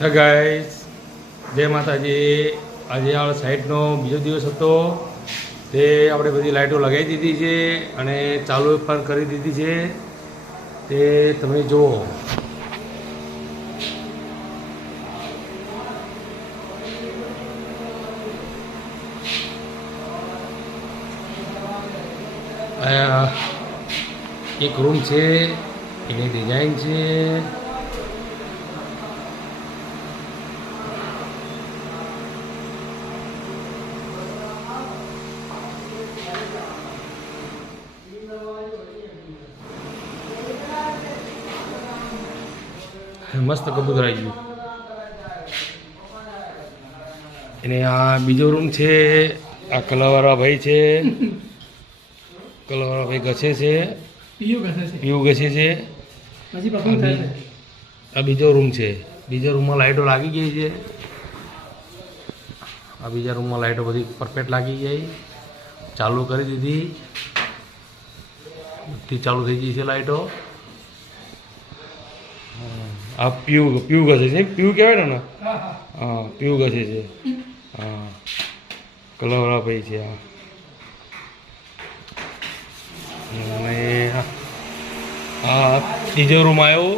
હે ગાઈસ, જય માતાજી. આજે આ સાઈડનો બીજો દિવસ હતો. તે આપણે બધી લાઇટો લગાવી દીધી છે અને ચાલુ પણ કરી દીધી છે. તે તમે જુઓ. આ એક રૂમ છે, એની ડિઝાઇન છે. મસ્ત કબૂતર આવી ગયું. એને આ બીજો રૂમ છે. આ કલરવાળા ભાઈ છે. કલરવાળા ભાઈ ઘસે છે, પીવું ઘસે છે. આ બીજો રૂમ છે. બીજા રૂમમાં લાઇટો લાગી ગઈ છે. આ બીજા રૂમમાં લાઇટો બધી પરફેક્ટ લાગી ગઈ. ચાલુ કરી દીધી, બધી ચાલુ થઈ ગઈ છે લાઇટો. આ પીવું ઘસે છે. પીવું કહેવાય ને? હા, પીવું ઘસે છે. હા, કલરવાળા ભાઈ છે આ. અને આ ત્રીજો રૂમ આવ્યો.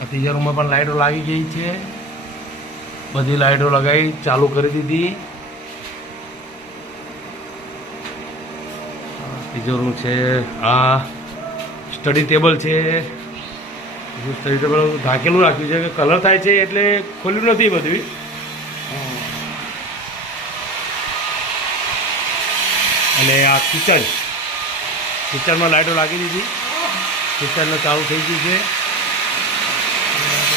આ ત્રીજા રૂમમાં પણ લાઇટો લાગી ગઈ છે. બધી લાઇટો લગાવી ચાલુ કરી દીધી. ત્રીજો રૂમ છે. આ સ્ટડી ટેબલ છે. સ્ટડી ટેબલ ઢાંકેલું રાખ્યું છે કે કલર થાય છે એટલે ખોલ્યું નથી બધું. અને આ કિચનમાં લાઇટો લાગી દીધી. કિચનમાં ચાલુ થઈ ગઈ છે.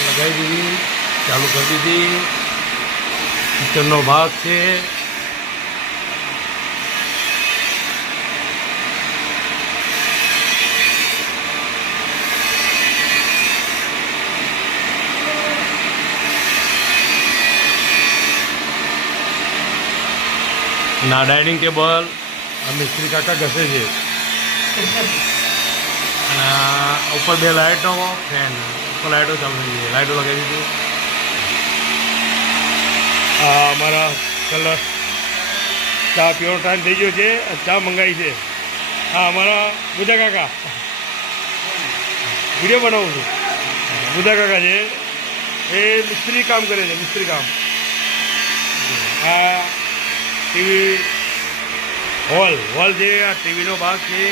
લગાવી દીધી, ચાલુ કરી દીધી. કિચનનો ભાગ છે. ના ડાઇનિંગ ટેબલ આ મિસ્ત્રી કાકા ઘસે છે. અને ઉપર બે લાઇટો ફેન, ઉપર લાઇટો ચાલુ થઈ ગઈ. લાઇટો લગાવી દીધી. આ અમારા કલર ચા પીવાનો ટાઈમ થઈ ગયો છે. ચા મંગાવી છે. હા, અમારા બુધા કાકા વિડીયો બનાવું છું. બુધા કાકા છે એ મિસ્ત્રી કામ કરે છે. મિસ્ત્રી કામ. આ ટીવી હોલ છે. આ ટીવીનો ભાગ છે.